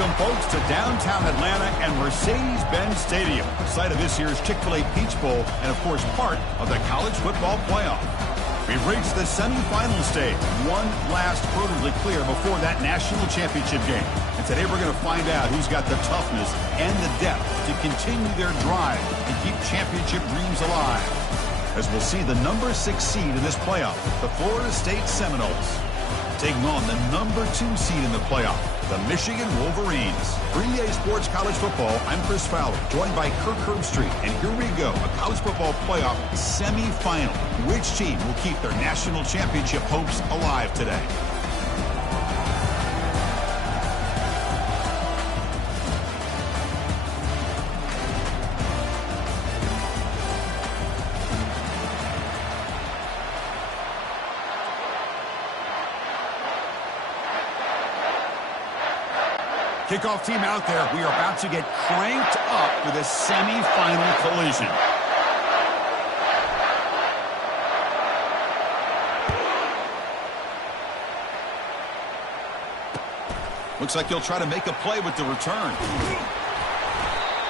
Welcome, folks, to downtown Atlanta and Mercedes-Benz Stadium, site of this year's Chick-fil-A Peach Bowl and, of course, part of the college football playoff. We've reached the semifinal stage, one last hurdle to clear before that national championship game. And today we're going to find out who's got the toughness and the depth to continue their drive and keep championship dreams alive. As we'll see the number 6 seed in this playoff, the Florida State Seminoles, taking on the number 2 seed in the playoff, the Michigan Wolverines. For EA Sports College Football, I'm Chris Fowler, joined by Kirk Herbstreit. And here we go, a college football playoff semifinal. Which team will keep their national championship hopes alive today? Kickoff team out there. We are about to get cranked up for this semifinal collision. Looks like he'll try to make a play with the return.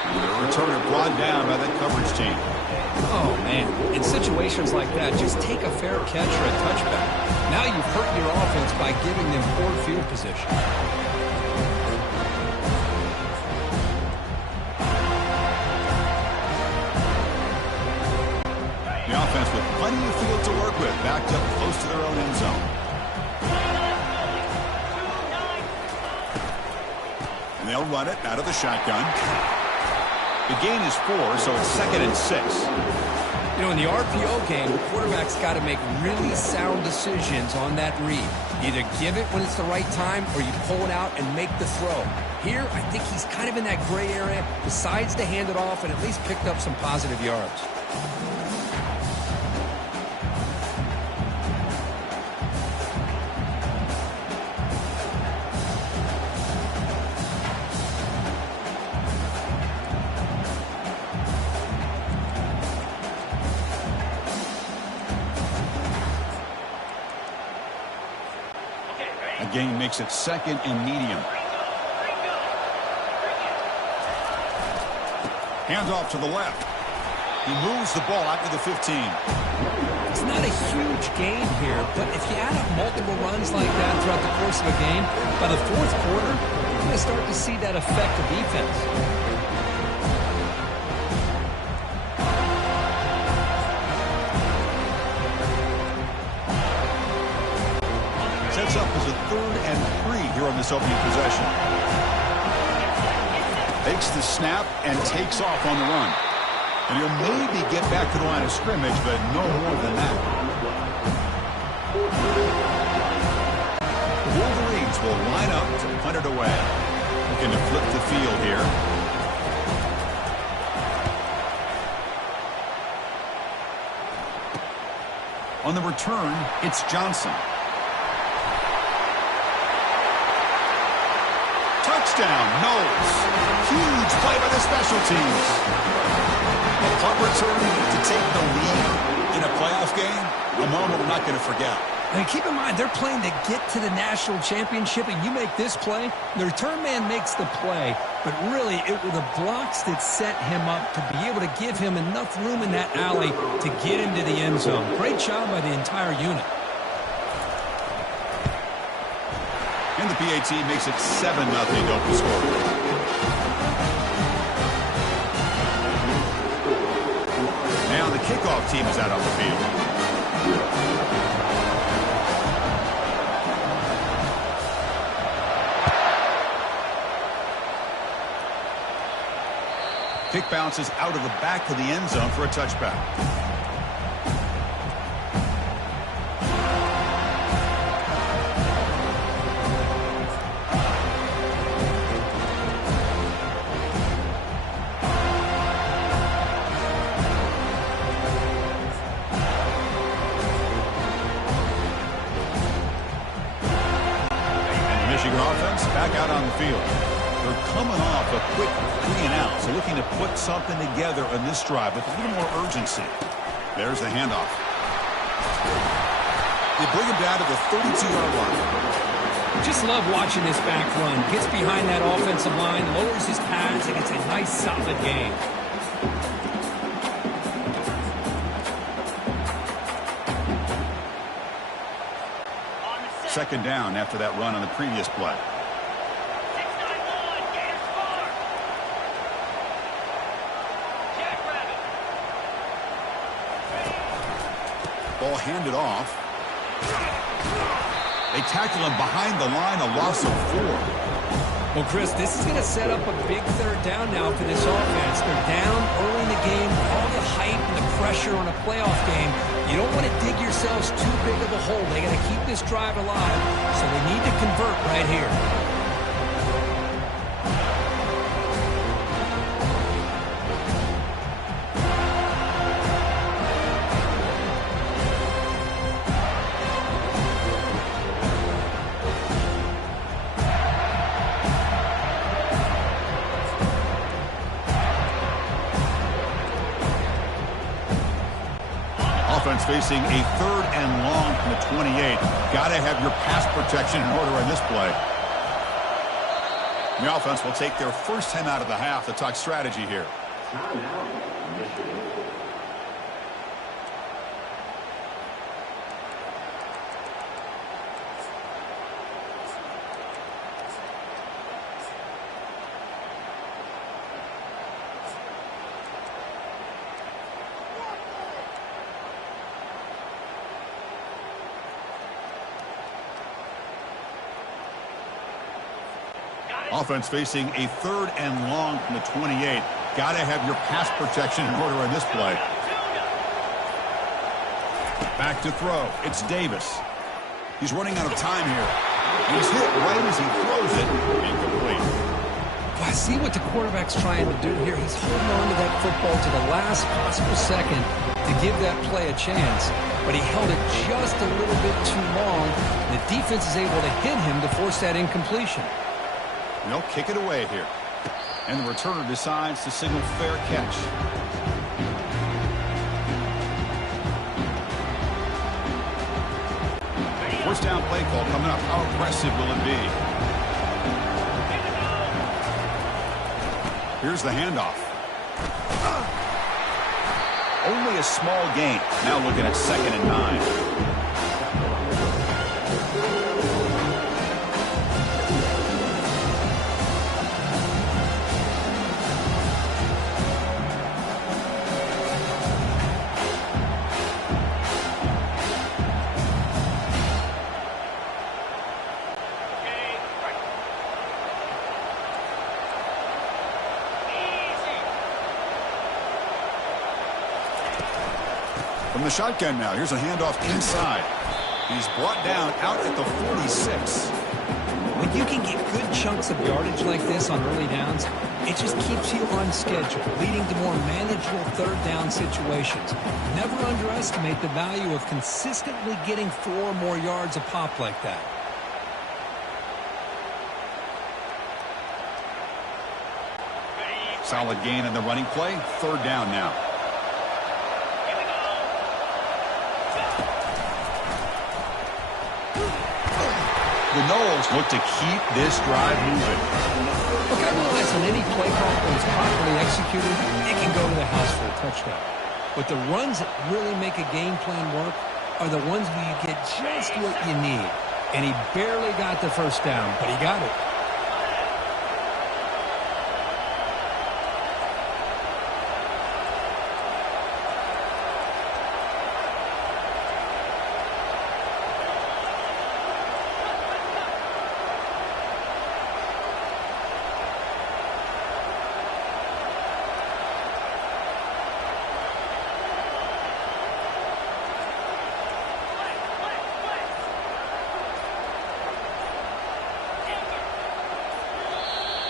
The returner brought down by that coverage team. Oh, man. In situations like that, just take a fair catch or a touchback. Now you've hurt your offense by giving them poor field position. The offense with plenty of field to work with, backed up close to their own end zone. And they'll run it out of the shotgun. The gain is 4, so it's 2nd and 6. You know, in the RPO game, the quarterback's got to make really sound decisions on that read. Either give it when it's the right time or you pull it out and make the throw. Here, I think he's kind of in that gray area, decides to hand it off and at least picked up some positive yards. Gain makes it 2nd and medium. Handoff to the left. He moves the ball out to the 15. It's not a huge gain here, but if you add up multiple runs like that throughout the course of a game, by the 4th quarter, you're going to start to see that effect of defense. Sets up as a 3rd and 3 here on this opening possession. Takes the snap and takes off on the run. And he'll maybe get back to the line of scrimmage, but no more than that. The Wolverines will line up to punt it away. Looking to flip the field here. On the return, it's Johnson. Touchdown, Knowles. Huge play by the special teams. A punt return to take the lead in a playoff game, a moment we're not going to forget. And keep in mind, they're playing to get to the national championship, and you make this play, the return man makes the play, but really it were the blocks that set him up to be able to give him enough room in that alley to get into the end zone. Great job by the entire unit. And the PAT makes it 7-0 open score. Now the kickoff team is out on the field. Kick bounces out of the back of the end zone for a touchback. Offense back out on the field. They're coming off a quick 3-and-out, so looking to put something together on this drive with a little more urgency. There's the handoff. They bring him down to the 32-yard line. Just love watching this back run. Gets behind that offensive line, lowers his pads, and it's a nice, solid game. Second down after that run on the previous play. Ball handed off. They tackle him behind the line, a loss of 4. Well, Chris, this is going to set up a big third down now for this offense. They're down early in the game. All the hype and the pressure on a playoff game. You don't want to dig yourselves too big of a hole. They got to keep this drive alive, so they need to convert right here. Offense facing a third and long from the 28. Got to have your pass protection in order on this play. The offense will take their first time out of the half to talk strategy here. Offense facing a third and long from the 28. Got to have your pass protection in order on this play. Back to throw. It's Davis. He's running out of time here. He's hit right as he throws it. Incomplete. Well, I see what the quarterback's trying to do here. He's holding on to that football to the last possible second to give that play a chance. But he held it just a little bit too long. The defense is able to hit him to force that incompletion. They'll kick it away here. And the returner decides to signal fair catch. First down play call coming up. How aggressive will it be? Here's the handoff. Only a small gain. Now looking at 2nd and 9. From the shotgun now, here's a handoff inside. He's brought down out at the 46. When you can get good chunks of yardage like this on early downs, it just keeps you on schedule, leading to more manageable third down situations. Never underestimate the value of consistently getting 4 or more yards a pop like that. Solid gain in the running play. Third down now. The Noles look to keep this drive moving. Look, I realize on any play call when it's properly executed, it can go to the house for a touchdown. But the runs that really make a game plan work are the ones where you get just what you need. And he barely got the first down, but he got it.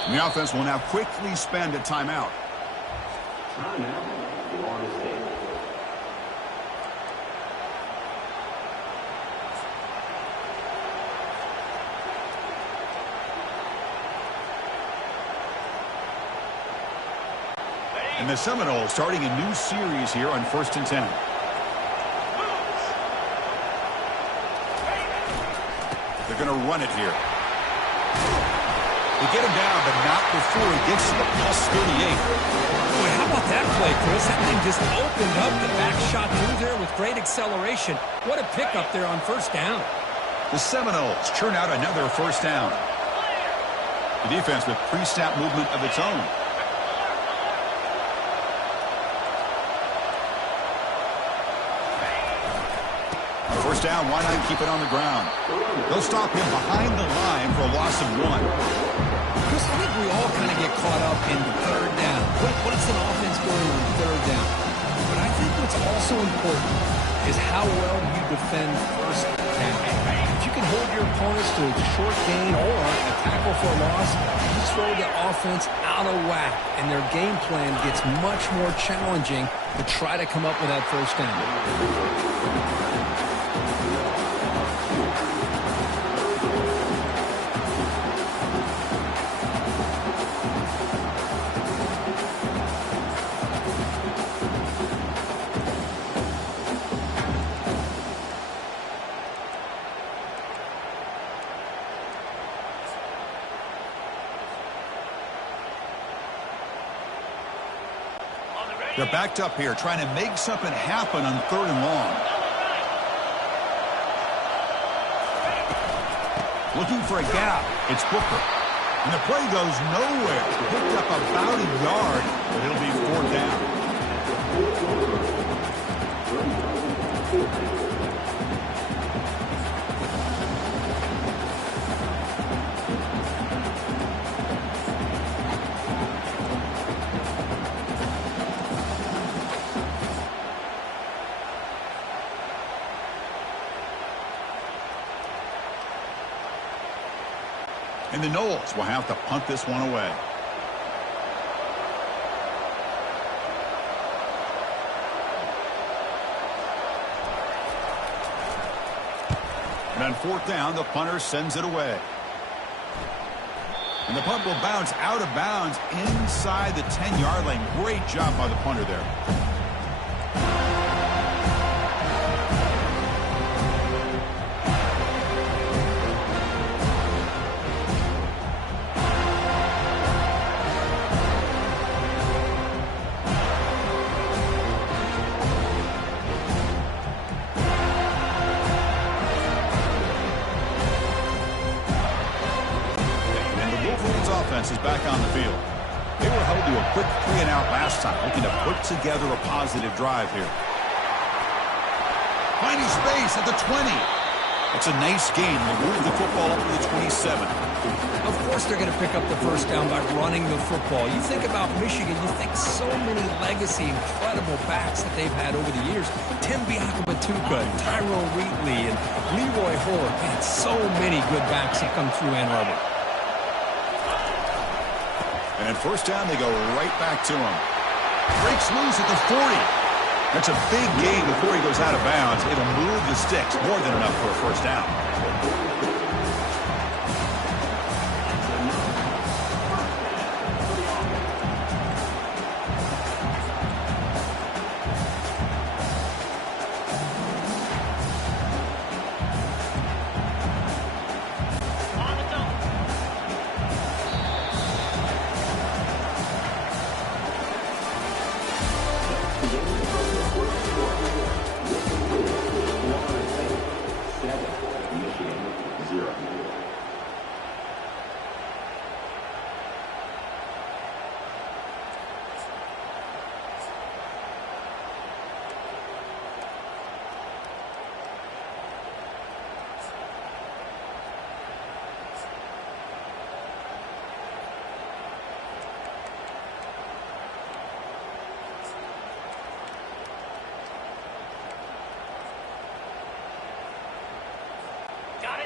And the offense will now quickly spend a timeout. And the Seminoles starting a new series here on 1st and 10. They're going to run it here. They get him down, but not before he gets to the +38. Boy, how about that play, Chris? That thing just opened up the back shot through there with great acceleration. What a pickup there on first down. The Seminoles churn out another first down. The defense with pre-snap movement of its own. First down, why not keep it on the ground? They'll stop him behind the line for a loss of 1. Chris, I think we all kind of get caught up in the third down. What's an offense doing on third down? But I think what's also important is how well you defend first down. If you can hold your opponents to a short gain or a tackle for a loss, you throw the offense out of whack, and their game plan gets much more challenging to try to come up with that first down. They're backed up here, trying to make something happen on 3rd and long. Looking for a gap. It's Booker. And the play goes nowhere. Picked up about a yard, but it'll be 4th down. And the Noles will have to punt this one away. And on 4th down, the punter sends it away. And the punt will bounce out of bounds inside the 10-yard line. Great job by the punter there. Is back on the field. They were held to a quick 3-and-out last time, looking to put together a positive drive here. Finding space at the 20. It's a nice gain. They'll move the football up to the 27. Of course they're going to pick up the first down by running the football. You think about Michigan, you think so many legacy, incredible backs that they've had over the years. Tim Biakabatuka, Tyrone Wheatley, and Leroy Hoare. Man, so many good backs that come through Ann Arbor. And first down, they go right back to him. Breaks loose at the 40. That's a big gain before he goes out of bounds. It'll move the sticks. More than enough for a first down.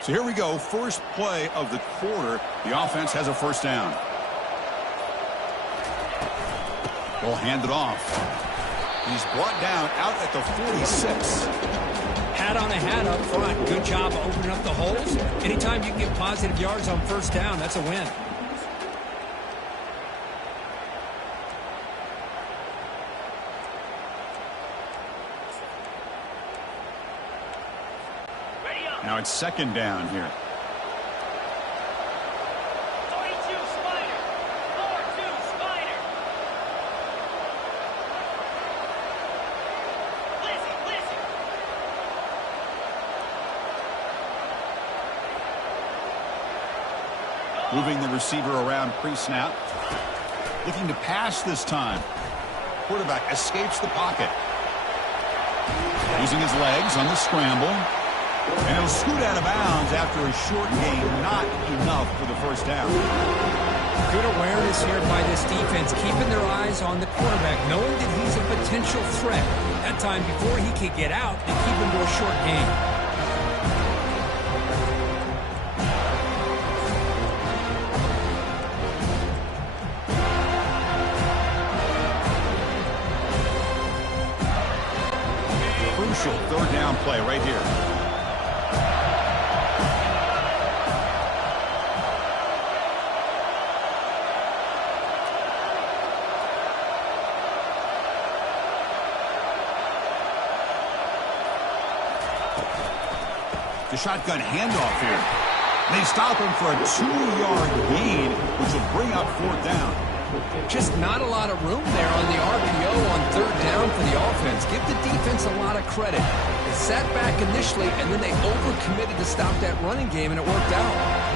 So here we go. First play of the quarter. The offense has a first down. Will hand it off. He's brought down out at the 46. Hat on a hat up front. Good job opening up the holes. Anytime you can get positive yards on first down, that's a win. Now it's second down here. 42 Moving the receiver around pre-snap. Looking to pass this time. Quarterback escapes the pocket. Using his legs on the scramble. And he'll scoot out of bounds after a short gain. Not enough for the first down. Good awareness here by this defense, keeping their eyes on the quarterback, knowing that he's a potential threat. That time before he could get out and keep him to a short gain. Crucial third down play right here. The shotgun handoff here. They stop him for a 2-yard gain, which will bring up fourth down. Just not a lot of room there on the RPO on third down for the offense. Give the defense a lot of credit. They sat back initially, and then they overcommitted to stop that running game, and it worked out.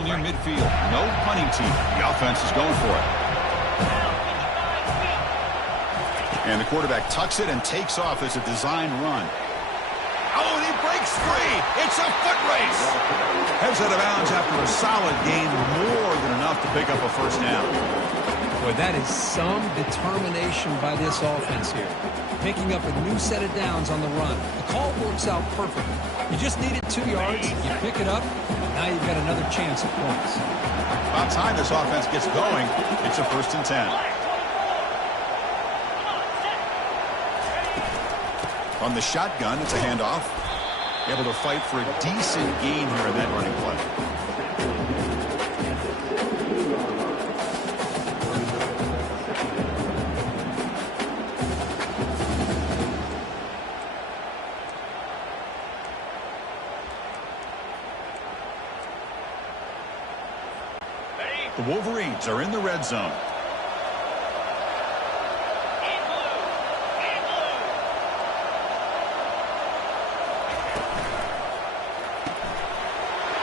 Near midfield. No punting team. The offense is going for it. And the quarterback tucks it and takes off as a design run. Oh, and he breaks free. It's a foot race. Heads out of bounds after a solid gain, more than enough to pick up a first down. Boy, that is some determination by this offense here. Picking up a new set of downs on the run. The call works out perfectly. You just needed 2 yards. You pick it up. Now you've got another chance at points. About time this offense gets going. It's a 1st and 10. On the shotgun, it's a handoff. Able to fight for a decent gain here in that running play. The Wolverines are in the red zone.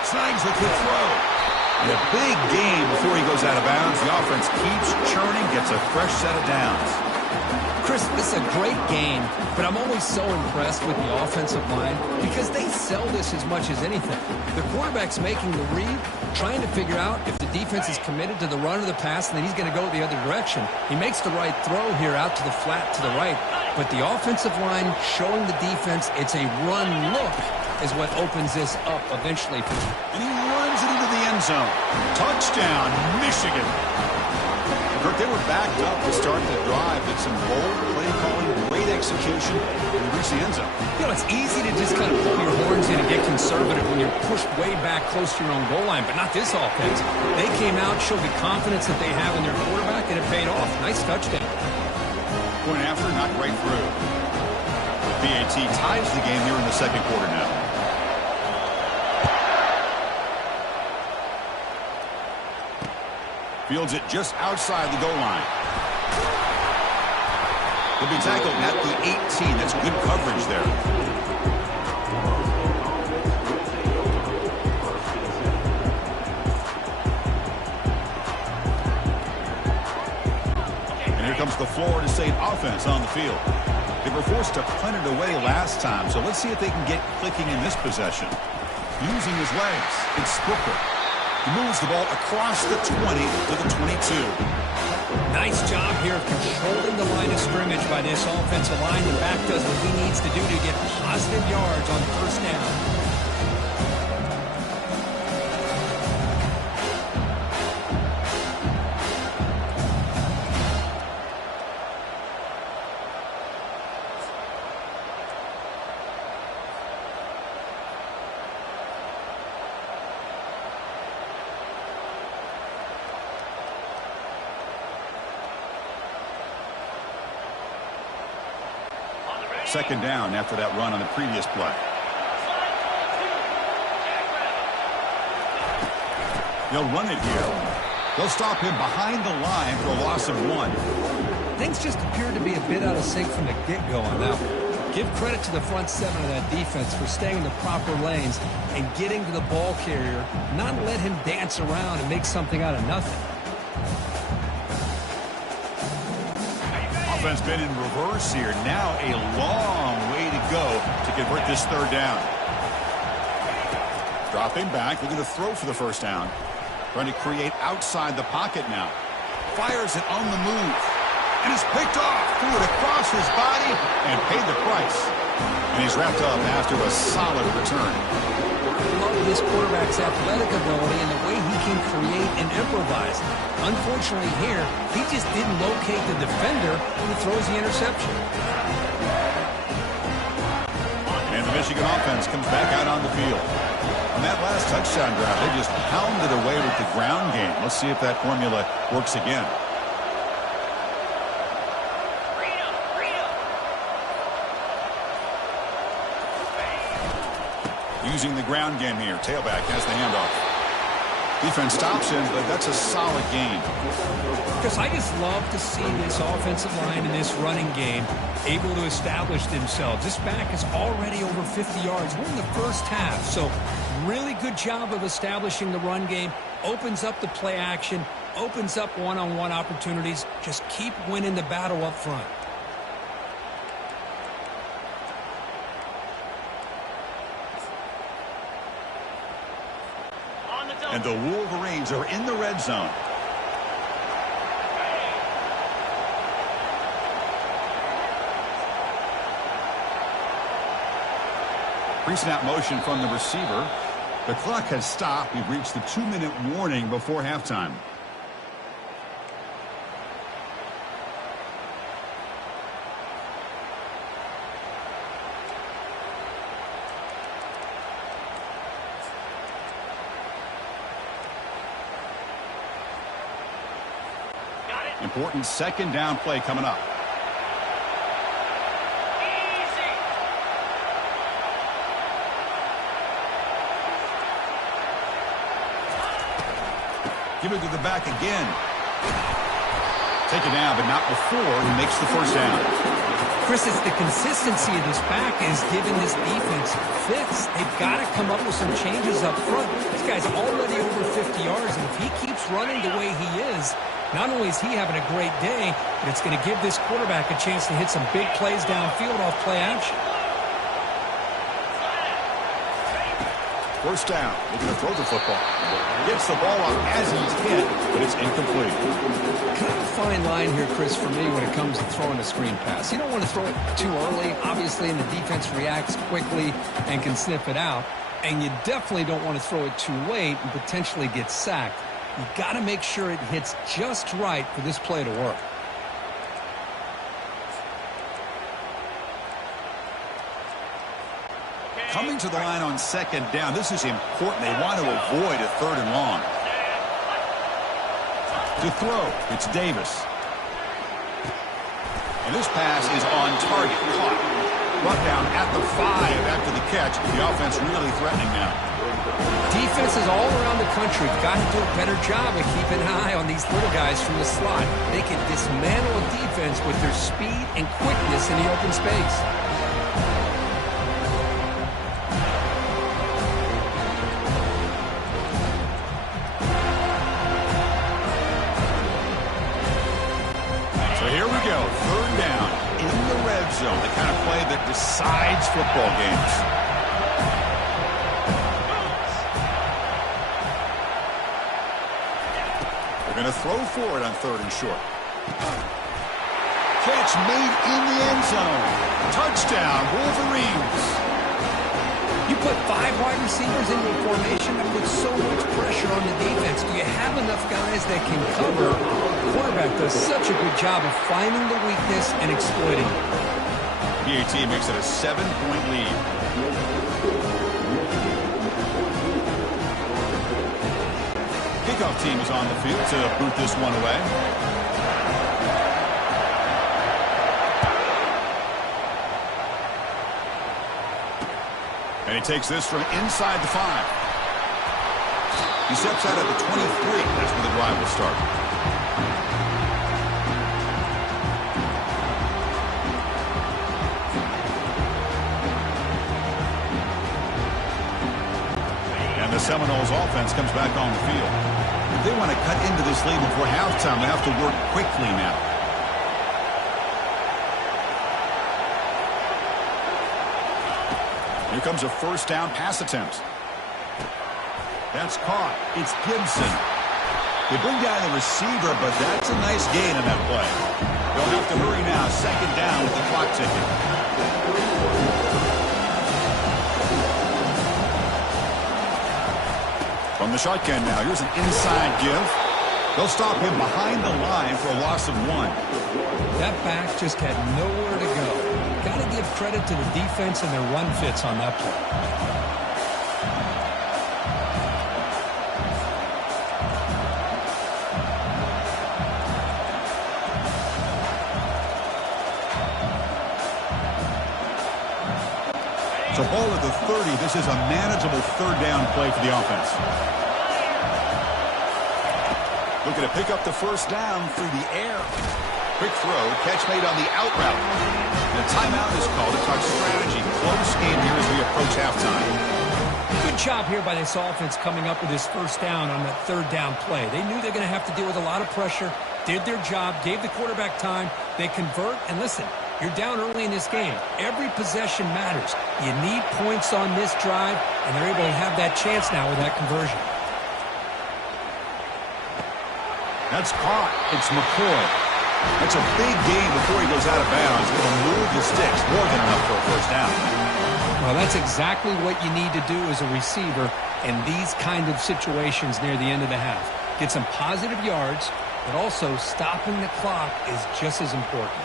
Snags a good throw. And a big gain before he goes out of bounds. The offense keeps churning, gets a fresh set of downs. Chris, this is a great game, but I'm always so impressed with the offensive line because they sell this as much as anything. The quarterback's making the read, trying to figure out if the defense is committed to the run or the pass, and then he's going to go the other direction. He makes the right throw here out to the flat to the right, but the offensive line showing the defense it's a run look is what opens this up eventually. And he runs it into the end zone. Touchdown, Michigan. Kirk, they were backed up to start the drive. Did some bold play calling, great execution, and reach the end zone. You know, it's easy to just kind of pull your horns in and get conservative when you're pushed way back close to your own goal line, but not this offense. They came out, showed the confidence that they have in their quarterback, and it paid off. Nice touchdown. Point after, not right through. BAT ties the game here in the second quarter now. Fields it just outside the goal line. He'll be tackled at the 18. That's good coverage there. And here comes the Florida State offense on the field. They were forced to punt it away last time, so let's see if they can get clicking in this possession. Using his legs, it's Spooker. He moves the ball across the 20 to the 22. Nice job here of controlling the line of scrimmage by this offensive line. The back does what he needs to do to get positive yards on first down. Second down after that run on the previous play. They'll run it here. They'll stop him behind the line for a loss of 1. Things just appeared to be a bit out of sync from the get-go on that one. Give credit to the front seven of that defense for staying in the proper lanes and getting to the ball carrier, not let him dance around and make something out of nothing. Offense been in reverse here. Now a long way to go to convert this third down. Dropping back, looking to throw for the first down. Trying to create outside the pocket now. Fires it on the move. And it's picked off. Threw it across his body and paid the price. And he's wrapped up after a solid return. I love this quarterback's athletic ability and the way he can create and improvise. Unfortunately here, he just didn't locate the defender when he throws the interception. And the Michigan offense comes back out on the field. On that last touchdown drive, they just pounded away with the ground game. Let's see if that formula works again. Using the ground game here. Tailback has the handoff. Defense stops him, but that's a solid gain. Because I just love to see this offensive line in this running game able to establish themselves. This back is already over 50 yards. We're in the first half, so really good job of establishing the run game. Opens up the play action, opens up one-on-one opportunities. Just keep winning the battle up front. And the Wolverines are in the red zone. Pre-snap motion from the receiver. The clock has stopped. We've reached the 2-minute warning before halftime. Important second down play coming up. Give it to the back again. Take it down, but not before he makes the first down. Chris, it's the consistency of this back is giving this defense fits. They've got to come up with some changes up front. This guy's already over 50 yards, and if he keeps running the way he is, not only is he having a great day, but it's going to give this quarterback a chance to hit some big plays downfield off play action. First down, looking to throw the football. Gets the ball up as he's hit, but it's incomplete. Kind of a fine line here, Chris, for me when it comes to throwing a screen pass. You don't want to throw it too early, obviously, and the defense reacts quickly and can sniff it out. And you definitely don't want to throw it too late and potentially get sacked. You got to make sure it hits just right for this play to work. Coming to the line on second down. This is important. They want to avoid a third and long. To throw, it's Davis. And this pass is on target. Caught. Brought down at the 5 after the catch. The offense really threatening now. Defenses all around the country got to do a better job of keeping an eye on these little guys from the slot. They can dismantle a defense with their speed and quickness in the open space. So here we go. Third down in the red zone. The kind of play that decides football games. Going to throw for it on third and short. Catch made in the end zone. Touchdown, Wolverines. You put 5 wide receivers into a formation that puts so much pressure on the defense. Do you have enough guys that can cover? The quarterback does such a good job of finding the weakness and exploiting it. PAT makes it a 7-point lead. Kickoff team is on the field to boot this one away. And he takes this from inside the 5. He steps out at the 23. That's where the drive will start. And the Seminoles offense comes back on the field. If they want to cut into this lead before halftime, they have to work quickly now. Here comes a first down pass attempt. That's caught. It's Gibson. They bring down the receiver, but that's a nice gain on that play. They'll have to hurry now. Second down with the clock ticking. From the shotgun now, here's an inside give. They'll stop him behind the line for a loss of 1. That back just had nowhere to go. Got to give credit to the defense and their run fits on that play. So ball at the 30. This is a manageable third down play for the offense. Looking to pick up the first down through the air. Quick throw, catch made on the out route. And a timeout is called to talk strategy. Close game here as we approach halftime. Good job here by this offense coming up with this first down on that third down play. They knew they're going to have to deal with a lot of pressure, did their job, gave the quarterback time. They convert, and listen, you're down early in this game. Every possession matters. You need points on this drive, and they're able to have that chance now with that conversion. That's caught. It's McCoy. That's a big gain before he goes out of bounds. It'll move the sticks. More than enough for a first down. Well, that's exactly what you need to do as a receiver in these kind of situations near the end of the half. Get some positive yards, but also stopping the clock is just as important.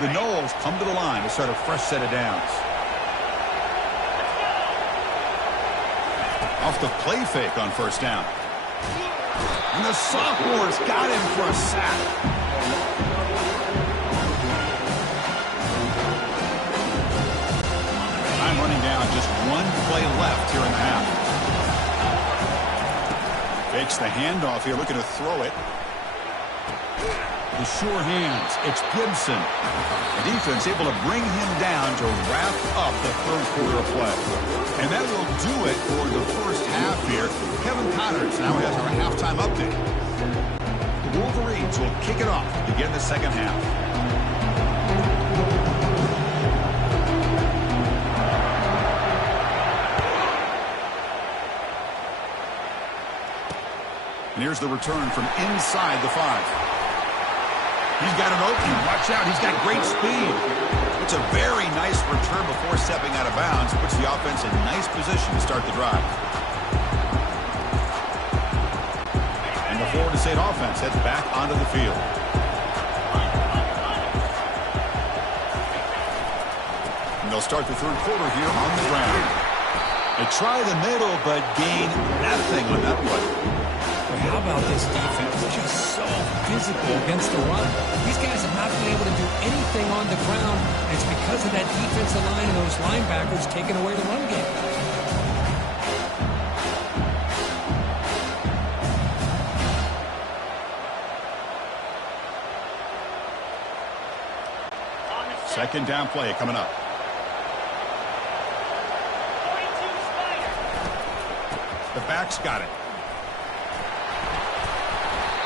The Noles come to the line to start a fresh set of downs. Off the play fake on first down. And the sophomore's got him for a sack. Time running down, just one play left here in the half. Fakes the handoff here, looking to throw it. The sure hands, it's Gibson. The defense able to bring him down to wrap up the third quarter of play. And that will do it for the first half here. Kevin Connors now has our halftime update. The Wolverines will kick it off to begin the second half. And here's the return from inside the 5. He's got an opening. Watch out. He's got great speed. It's a very nice return before stepping out of bounds. Puts the offense in nice position to start the drive. And the Florida State offense heads back onto the field. And they'll start the third quarter here on the ground. They try the middle, but gain nothing on that play. How about this defense? Just so physical against the run. These guys have not been able to do anything on the ground. And it's because of that defensive line and those linebackers taking away the run game. Second down play coming up. The back's got it.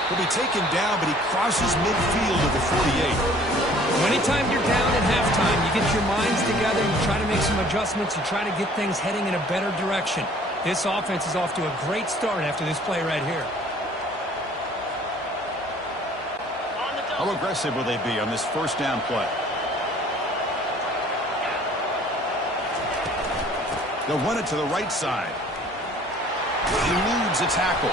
He'll be taken down, but he crosses midfield at the 48. Anytime you're down at halftime, you get your minds together, you try to make some adjustments, you try to get things heading in a better direction. This offense is off to a great start after this play right here. How aggressive will they be on this first down play? They'll run it to the right side. Eludes a tackle.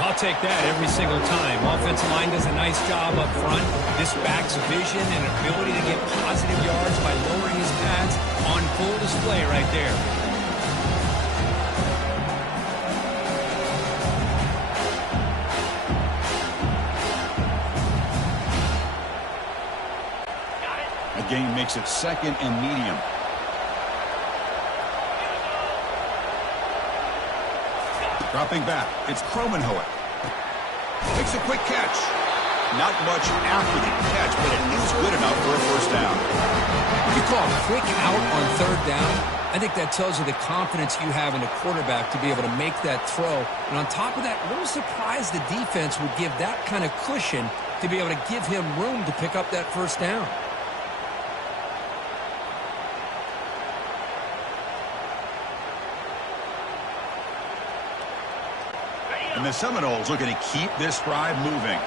I'll take that every single time. Offensive line does a nice job up front. This back's vision and ability to get positive yards by lowering his pads on full display right there. The game makes it second and medium. Dropping back, it's Cromenhoek. Makes a quick catch. Not much after the catch, but it is good enough for a first down. If you call a quick out on third down, I think that tells you the confidence you have in the quarterback to be able to make that throw. And on top of that, a little surprised the defense would give that kind of cushion to be able to give him room to pick up that first down. And the Seminoles looking to keep this drive moving.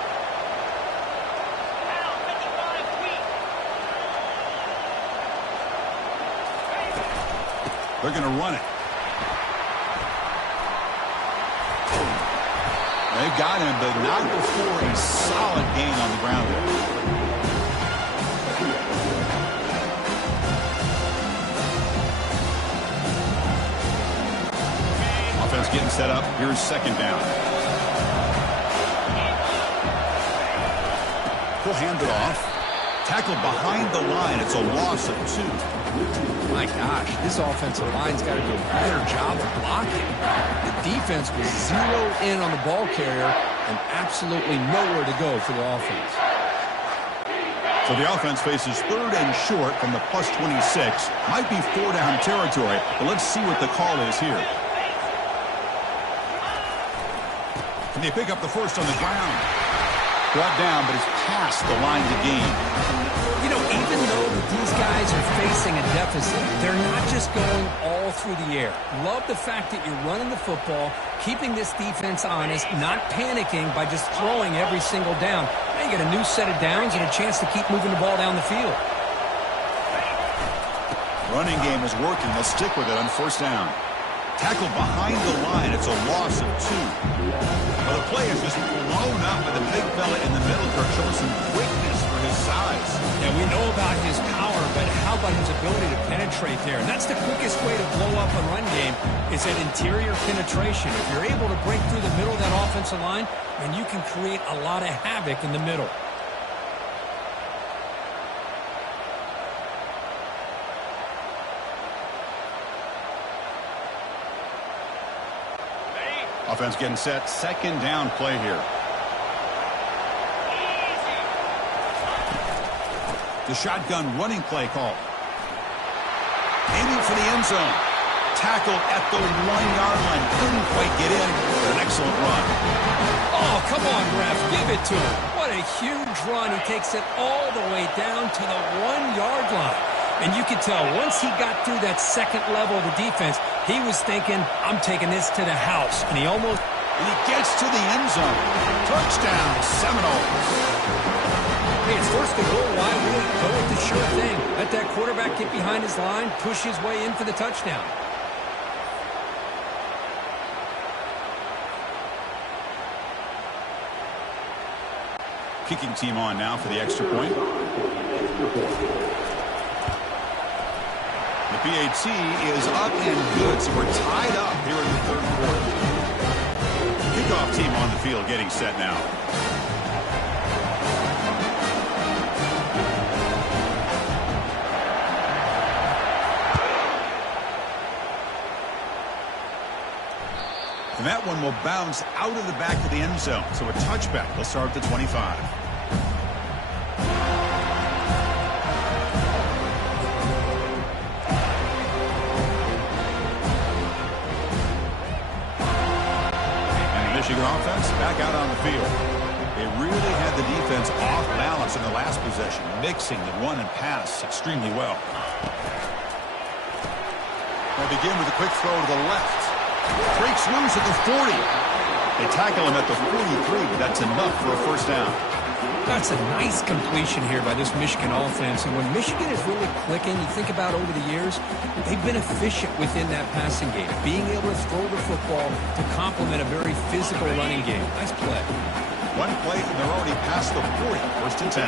They're going to run it. They've got him, but not before a solid gain on the ground there. Offense getting set up. Here's second down. He'll hand it off. Tackled behind the line. It's a loss of 2. My gosh, this offensive line's got to do a better job of blocking. The defense was zeroed in on the ball carrier and absolutely nowhere to go for the offense. So the offense faces third and short from the plus 26. Might be 4-down territory, but let's see what the call is here. Can they pick up the first on the ground? Brought down, but it's past the line to gain. You know, even though these guys are facing a deficit, they're not just going all through the air. Love the fact that you're running the football, keeping this defense honest, not panicking by just throwing every single down. Now you get a new set of downs and a chance to keep moving the ball down the field. Running game is working. They'll stick with it on first down. Tackled behind the line. It's a loss of 2. Well, the play is just blown up by the big fella in the middle. Kirk showing some quickness for his size. Yeah, we know about his power, but how about his ability to penetrate there? And that's the quickest way to blow up a run game is that interior penetration. If you're able to break through the middle of that offensive line, then you can create a lot of havoc in the middle. Offense getting set. Second down play here. The shotgun running play call. Aiming for the end zone. Tackled at the 1-yard line. Couldn't quite get in, but an excellent run. Oh, come on, ref. Give it to him. What a huge run. He takes it all the way down to the 1-yard line. And you can tell once he got through that second level of the defense, he was thinking, I'm taking this to the house. And he gets to the end zone. Touchdown, Seminoles. Hey, it's first and goal. Why wait? Go with the sure thing. Let that quarterback get behind his line, push his way in for the touchdown. Kicking team on now for the extra point. The PAT is up and good, so we're tied up here in the third quarter. Kickoff team on the field getting set now. And that one will bounce out of the back of the end zone. So a touchback. They'll start at the 25. Michigan offense back out on the field. They really had the defense off balance in the last possession, mixing the run and pass extremely well. They begin with a quick throw to the left. Breaks loose at the 40. They tackle him at the 43, but that's enough for a first down. That's a nice completion here by this Michigan offense. And when Michigan is really clicking, you think about over the years, they've been efficient within that passing game, being able to throw the football to complement a very physical running game. Nice play. One play, and they're already past the 40, first and 10.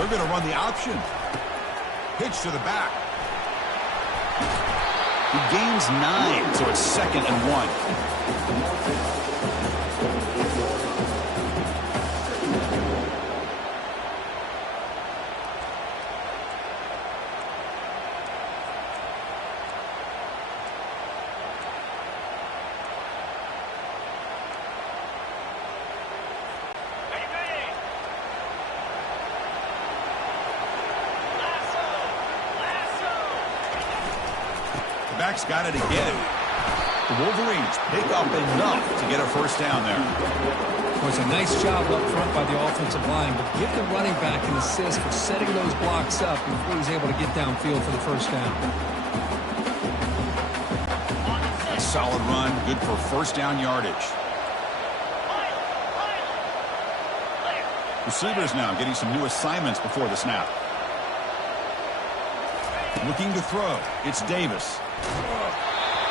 They're going to run the option. Pitch to the back. He gains 9, so it's second and 1. back's got it again. The Wolverines pick up enough to get a first down there. Well, it's a nice job up front by the offensive line, but give the running back an assist for setting those blocks up before he's able to get downfield for the first down. A solid run, good for first down yardage. Receivers now getting some new assignments before the snap. Looking to throw. It's Davis.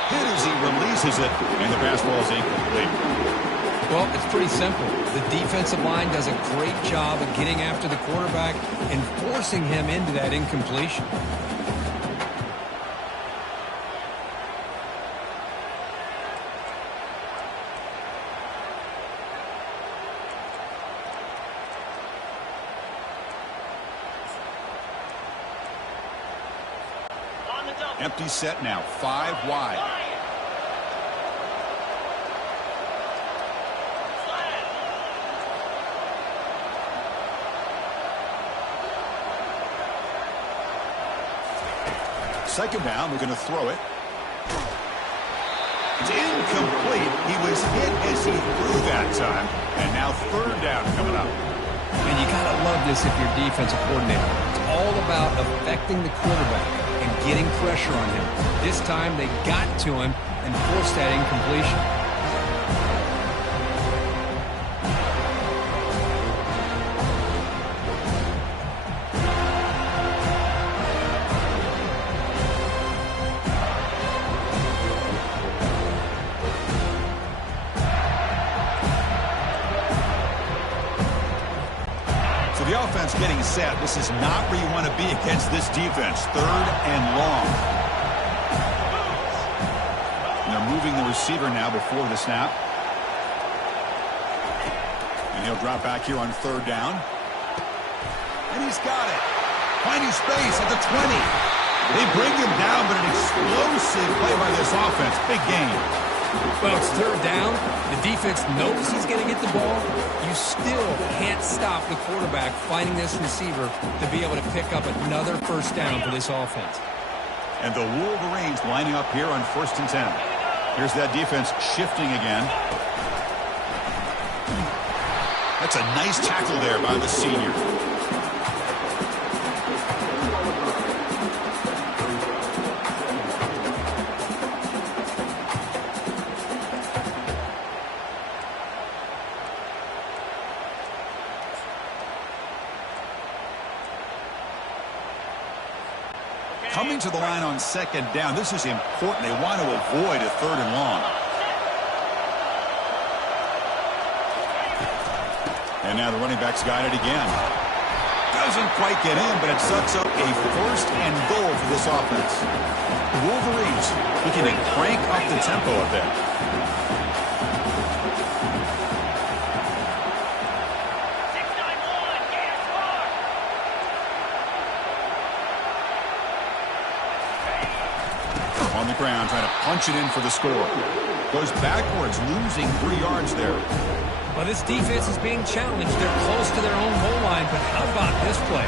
Hit as he releases it, and the pass ball is incomplete. Well, it's pretty simple. The defensive line does a great job of getting after the quarterback and forcing him into that incompletion. Empty set now, 5 wide. Second down, we're going to throw it. It's incomplete. He was hit as he threw that time. And now third down coming up. And you got to love this if you're defensive coordinator. It's all about affecting the quarterback and getting pressure on him. This time they got to him and forced that incompletion. The offense getting set. This is not where you want to be against this defense. Third and long. And they're moving the receiver now before the snap. And he'll drop back here on third down. And he's got it. Finding space at the 20. They bring him down, but an explosive play by this offense. Big game. Well, it's third down. The defense knows he's going to get the ball. You still can't stop the quarterback finding this receiver to be able to pick up another first down for this offense. And the Wolverines lining up here on 1st and 10. Here's that defense shifting again. That's a nice tackle there by the senior. Coming to the line on second down. This is important. They want to avoid a third and long. And now the running back's got it again. Doesn't quite get in, but it sets up a first and goal for this offense. The Wolverines looking to crank up the tempo a bit. On the ground, trying to punch it in for the score. Goes backwards, losing 3 yards there. Well, this defense is being challenged. They're close to their own goal line, but how about this play?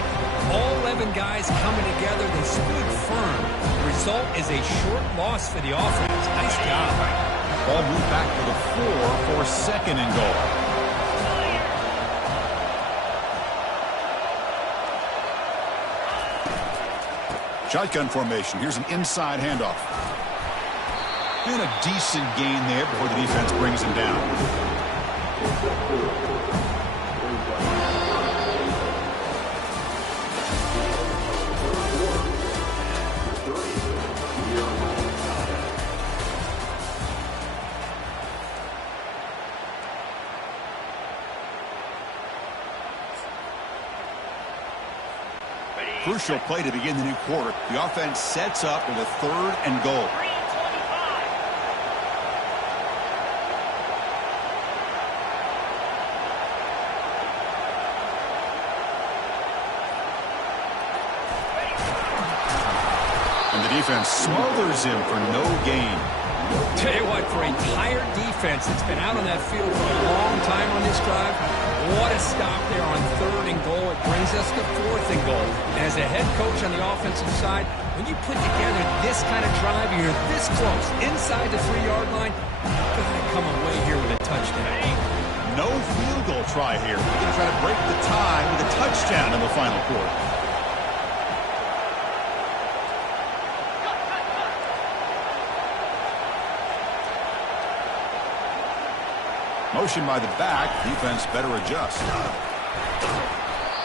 All 11 guys coming together. They stood firm. The result is a short loss for the offense. Nice job. Ball moved back to the 4 for second and goal. Shotgun formation. Here's an inside handoff. And a decent gain there before the defense brings him down. Crucial play to begin the new quarter. The offense sets up with a third and goal. And the defense smothers him for no gain. Tell you what, for a tired defense that's been out on that field for a long time on this drive, what a stop there on 3rd and goal. It brings us to 4th and goal. And as a head coach on the offensive side, when you put together this kind of drive, you're this close, inside the 3-yard line, you've got to come away here with a touchdown. No field goal try here. They're going to try to break the tie with a touchdown in the final quarter. Motion by the back. Defense better adjust.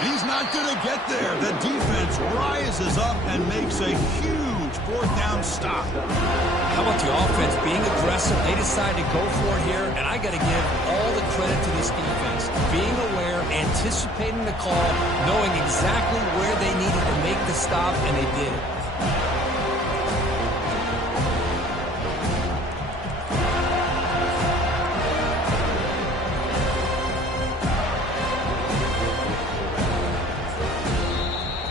He's not going to get there. The defense rises up and makes a huge 4th down stop. How about the offense being aggressive? They decided to go for it here, and I got to give all the credit to this defense. Being aware, anticipating the call, knowing exactly where they needed to make the stop, and they did it.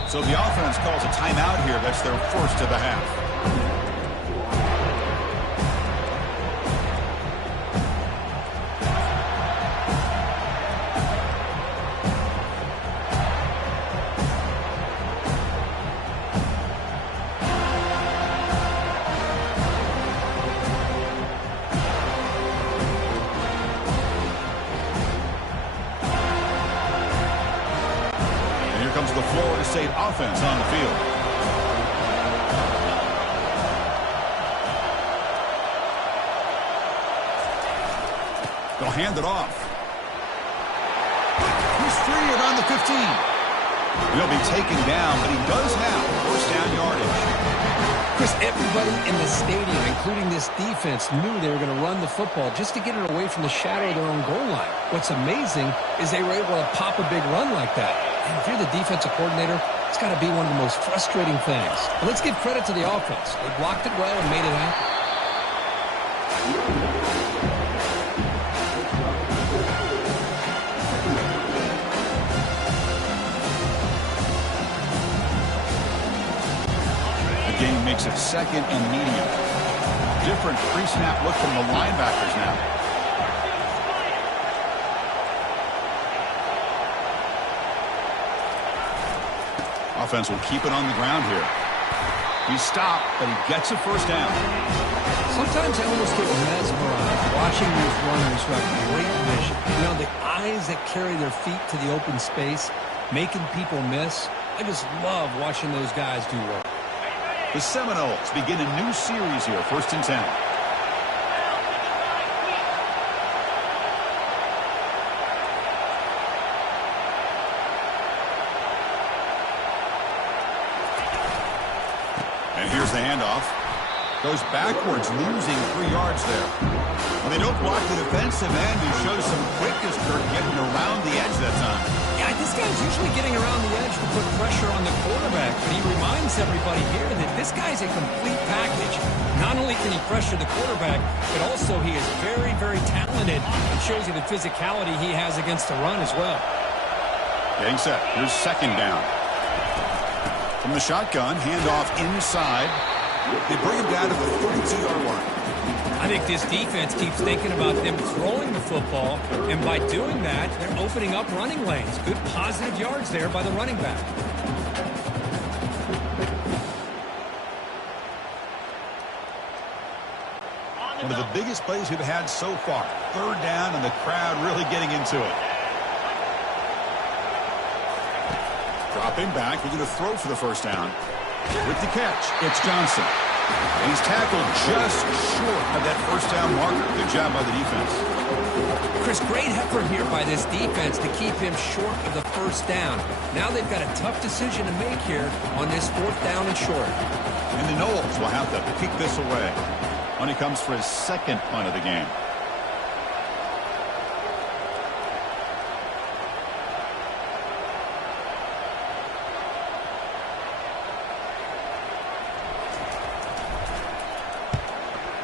So the offense calls a timeout here. That's their first of the half. The Florida State offense on the field. They'll hand it off. He's free around the 15. He'll be taken down, but he does have first down yardage. Chris, everybody in the stadium, including this defense, knew they were going to run the football just to get it away from the shadow of their own goal line. What's amazing is they were able to pop a big run like that. And if you're the defensive coordinator, it's got to be one of the most frustrating things. But let's give credit to the offense. They blocked it well and made it happen. The game makes it 2nd and medium. Different pre-snap look from the linebackers now. Offense will keep it on the ground here. He's stopped, but he gets a first down. Sometimes I almost get mesmerized watching these runners who have great vision. You know, the eyes that carry their feet to the open space, making people miss. I just love watching those guys do work. The Seminoles begin a new series here, 1st and 10. And here's the handoff. Goes backwards, losing 3 yards there. Well, they don't block the defensive end, who shows some quickness, Kirk, getting around the edge that time. Yeah, this guy's usually getting around the edge to put pressure on the quarterback, but he reminds everybody here that this guy's a complete package. Not only can he pressure the quarterback, but also he is very, very talented. It shows you the physicality he has against the run as well. Getting set. Here's 2nd down. From the shotgun, handoff inside. They bring him down to the 32-yard line. I think this defense keeps thinking about them throwing the football, and by doing that, they're opening up running lanes. Good positive yards there by the running back. One of the biggest plays we've had so far. 3rd down, and the crowd really getting into it. Dropping back, we're going to throw for the first down. With the catch, it's Johnson. And he's tackled just short of that first down marker. Good job by the defense. Chris, great effort here by this defense to keep him short of the first down. Now they've got a tough decision to make here on this 4th down and short. And the Noles will have to kick this away when he comes for his 2nd punt of the game.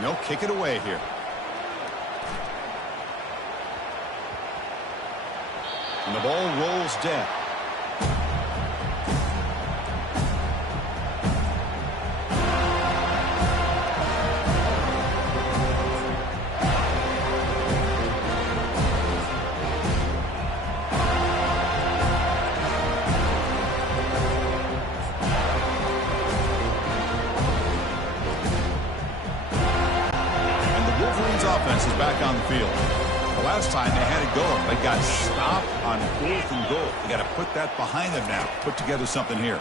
They'll kick it away here. And the ball rolls dead. downfield. The last time they had it going, they got stopped on 4th and goal. They got to put that behind them now. Put together something here.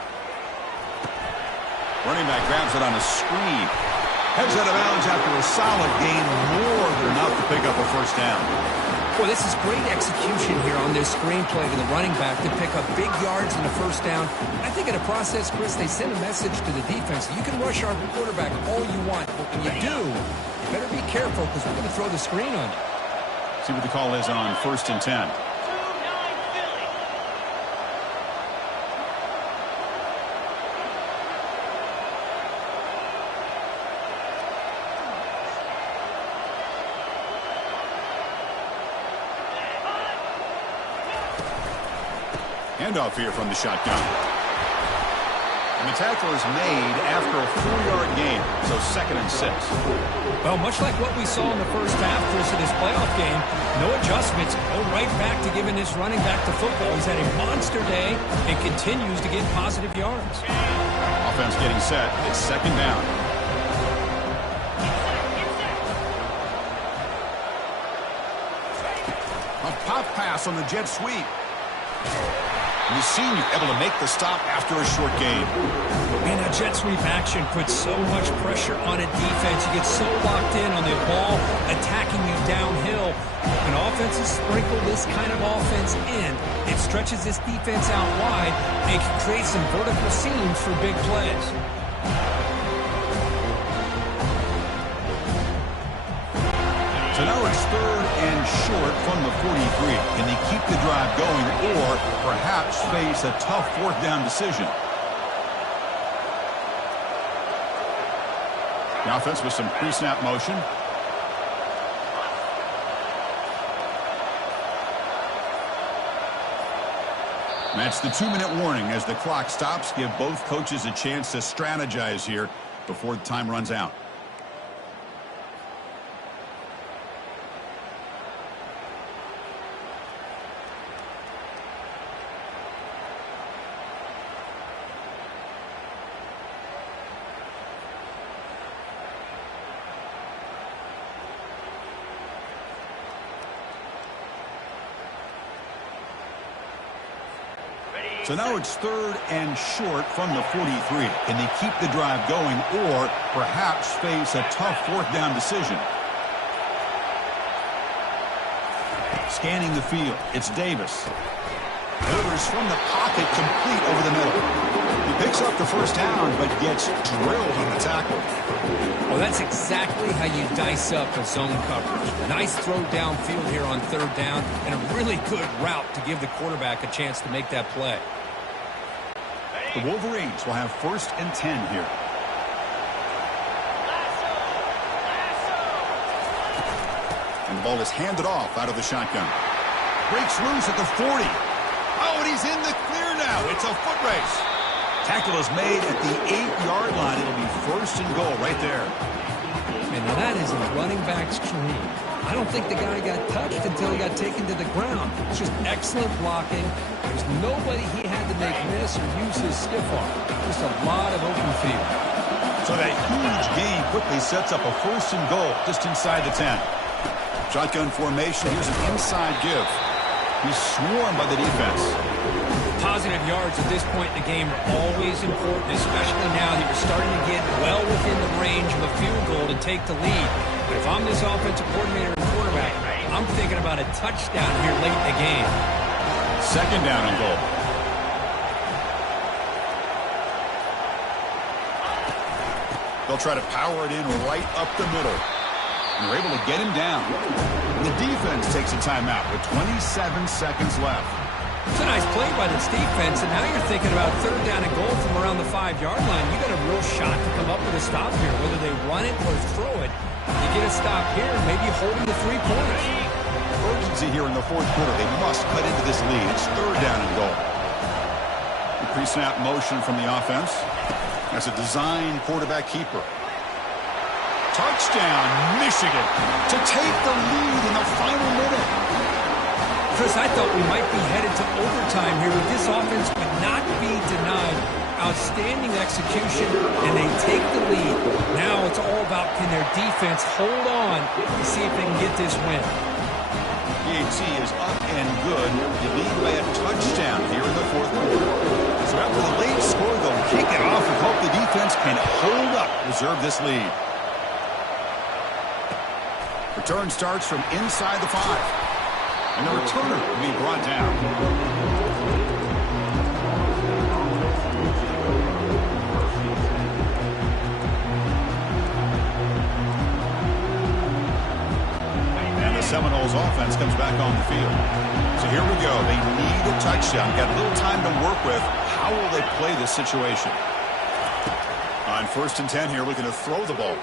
Running back grabs it on a screen. Heads out of bounds after a solid gain, more than enough to pick up a first down. Boy, this is great execution here on this screenplay to the running back to pick up big yards and a first down. I think in a process, Chris, they send a message to the defense. You can rush our quarterback all you want, but when you do, you better be careful because we're going to throw the screen on you. See what the call is on 1st and 10. Handoff here from the shotgun. And the tackle is made after a 4-yard gain, so 2nd and 6. Well, much like what we saw in the first half, Chris, of this playoff game, no adjustments. Go right back to giving this running back to football. He's had a monster day and continues to get positive yards. Offense getting set. It's 2nd down. A pop pass on the jet sweep. And the senior able to make the stop after a short gain. Man, that jet sweep action puts so much pressure on a defense. You get so locked in on the ball attacking you downhill. When offenses sprinkle this kind of offense in, it stretches this defense out wide and can create some vertical seams for big plays. So now it's 3rd and short from the 43. Can they keep the drive going or perhaps face a tough 4th down decision? The offense with some pre-snap motion. That's the 2-minute warning as the clock stops. Give both coaches a chance to strategize here before the time runs out. So now it's 3rd and short from the 43. Can they keep the drive going or perhaps face a tough 4th down decision? Scanning the field, it's Davis. Delivers from the pocket, complete over the middle. He picks up the first down, but gets drilled on the tackle. Well, that's exactly how you dice up a zone coverage. Nice throw downfield here on 3rd down, and a really good route to give the quarterback a chance to make that play. The Wolverines will have 1st and 10 here. And the ball is handed off out of the shotgun. Breaks loose at the 40. Oh, and he's in the clear now. It's a foot race. Tackle is made at the 8-yard line. It'll be 1st and goal right there. And now that is a running back's dream. I don't think the guy got touched until he got taken to the ground. It's just excellent blocking. There's nobody he had to make miss or use his stiff arm. Just a lot of open field. So that huge gain quickly sets up a 1st and goal just inside the 10. Shotgun formation. Here's an inside give. He's swarmed by the defense. Positive yards at this point in the game are always important, especially now that you're starting to get well within the range of a field goal to take the lead. But if I'm this offensive coordinator and quarterback, I'm thinking about a touchdown here late in the game. 2nd down and goal. They'll try to power it in right up the middle. And they're able to get him down. And the defense takes a timeout with 27 seconds left. It's a nice play by this defense, and now you're thinking about 3rd down and goal from around the 5-yard line. You got a real shot to come up with a stop here, whether they run it or throw it. You get a stop here, maybe holding the 3-pointers. Urgency here in the 4th quarter. They must cut into this lead. It's 3rd down and goal. The pre-snap motion from the offense. That's a design quarterback keeper. Touchdown, Michigan, to take the lead in the final minute. Chris, I thought we might be headed to overtime here, but this offense would not be denied. Outstanding execution, and they take the lead. Now it's all about can their defense hold on to see if they can get this win. PAT is up and good. You lead by a touchdown here in the fourth quarter. So after the late score, they'll kick it off and hope the defense can hold up, preserve this lead. Return starts from inside the 5. And the returner will be brought down. And the Seminoles offense comes back on the field. So here we go. They need a touchdown. Got a little time to work with. How will they play this situation? On 1st and 10 here, looking to throw the ball.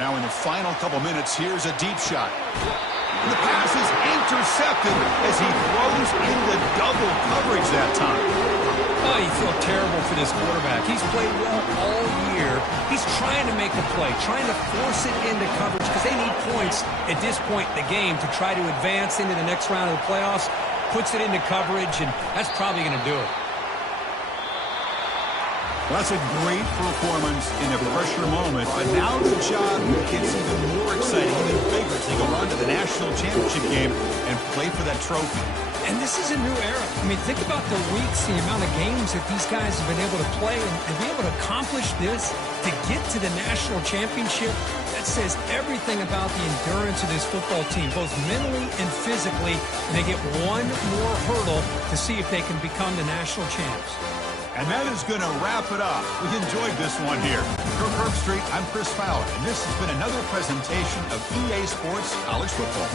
Now in the final couple minutes, here's a deep shot. And the pass is intercepted as he throws into double coverage that time. Oh, you feel terrible for this quarterback. He's played well all year. He's trying to make a play, trying to force it into coverage because they need points at this point in the game to try to advance into the next round of the playoffs. Puts it into coverage, and that's probably going to do it. Well, that's a great performance in a pressure moment. But now the job gets even more exciting, even bigger as they go on to the national championship game and play for that trophy. And this is a new era. I mean, think about the weeks, the amount of games that these guys have been able to play and be able to accomplish this to get to the national championship. That says everything about the endurance of this football team, both mentally and physically. And they get one more hurdle to see if they can become the national champs. And that is going to wrap it up. We enjoyed this one here. For Kirk Street, I'm Chris Fowler, and this has been another presentation of EA Sports College Football.